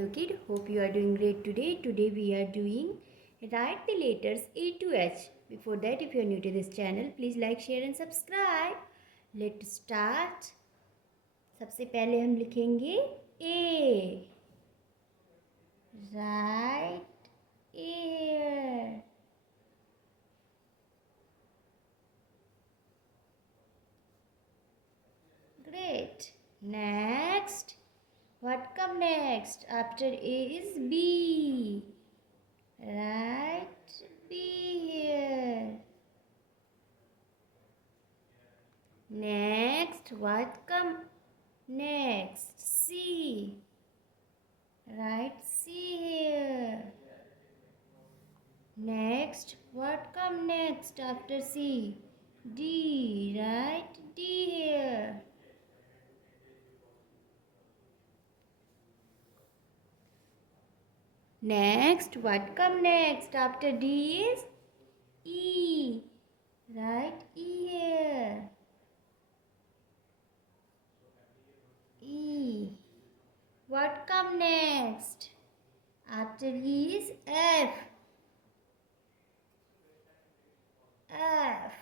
Hello kid, hope you are doing great today. Today we are doing write the letters A to H. Before that, if you are new to this channel, please like, share and subscribe. Let's start. सबसे पहले हम लिखेंगे A. Right here. Great. Next. What come next? After A is B. Right B here. Next, what come next? C. Right C here. Next, what come next after C? D. Right D here. Next, what come next after D is E. Right E here. E. What come next? After E is F. F.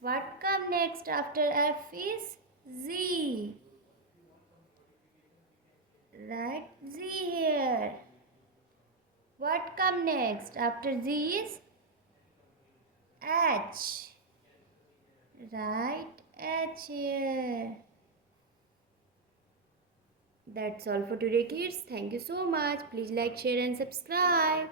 What come next after F is Z. Right Z here. What come next after Z is H. Right H here. That's all for today kids. Thank you so much. Please like, share and subscribe.